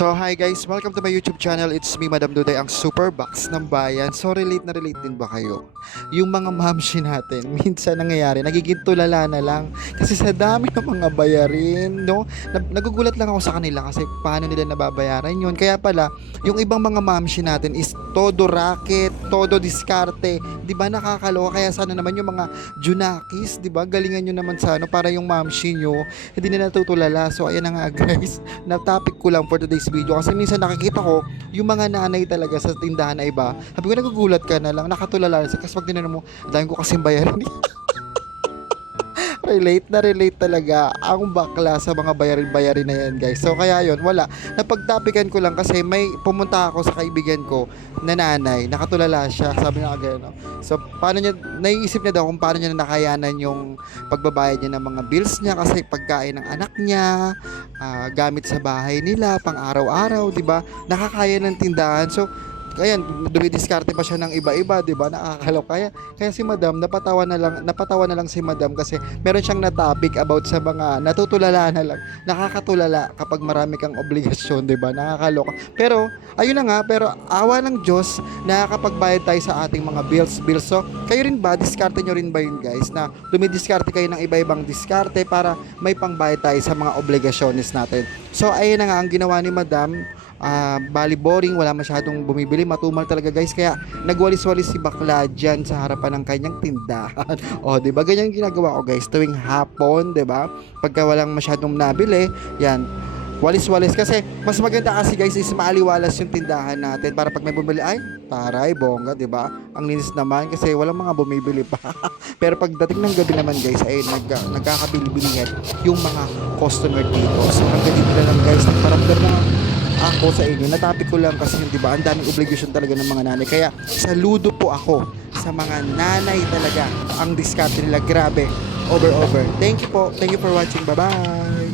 So hi guys, welcome to my YouTube channel. It's me, Madam Duday, ang super box ng bayan. So relate na relate din ba kayo? Yung mga mamshi natin, minsan nangyayari, nagiging tulala na lang. Kasi sa dami ng mga bayarin, no? Nag- Nagugulat lang ako sa kanila kasi paano nila nababayaran yun. Kaya pala, yung ibang mga mamshi natin is todo racket, todo diskarte. Di ba nakakaloka? Kaya sana naman yung mga junakis, di ba? Galingan nyo naman sa ano, para yung mamshi nyo, hindi na natutulala. So ayan na nga guys, na topic ko lang for today's video kasi minsan nakikita ko yung mga nanay talaga sa tindahan na iba. Sabi ko nagugulat ka na lang nakatulala kasi pag tinanong mo dahil ko kasing bayaran relate na relate talaga ang bakla sa mga bayarin-bayarin na yan guys so kaya yon wala napagtapikan ko lang kasi may pumunta ako sa kaibigan ko na nanay nakatulala siya sabi niya gano'n no? so paano niya naiisip niya daw kung paano niya nakayanan yung pagbabayad niya ng mga bills niya kasi pagkain ng anak niya ah, gamit sa bahay nila pang araw-araw, 'di ba? Nakakaya ng tindahan. So, ayan, dumidiskarte pa siya ng iba-iba, 'di ba? Nakakaloka kaya kaya si Madam napatawa na lang, napatawa na lang si Madam kasi meron siyang na-topic about sa mga natutulala na lang. Nakakatulala kapag marami kang obligasyon, 'di ba? Nakakaloka. Pero ayun na nga, pero awa ng Diyos nakakapagbayad tayo sa ating mga bills, bills. So, kayo rin ba, diskarte nyo rin ba yun guys, na dumidiskarte kayo ng iba-ibang diskarte para may pangbayad tayo sa mga obligasyones natin. So, ayun na nga, ang ginawa ni Madam, ah, bali boring, wala masyadong bumibili, matumal talaga guys, kaya nagwalis-walis si bakla dyan sa harapan ng kanyang tindahan. o, di ba? Ganyan ginagawa ko guys, tuwing hapon, di ba? Pagka walang masyadong nabili, yan, walis-walis kasi mas maganda kasi guys is maaliwalas yung tindahan natin para pag may bumili ay taray bongga 'di ba ang linis naman kasi walang mga bumibili pa pero pagdating ng gabi naman guys ay nag, nagkakabili-bilihan yung mga customer dito so hanggang dito na lang guys nagparamdam na ako sa inyo. Natapik ko lang kasi di ba? Ang daming obligation talaga ng mga nanay. Kaya saludo po ako sa mga nanay talaga. Ang diskarte nila grabe. Over over. Thank you po. Thank you for watching. Bye bye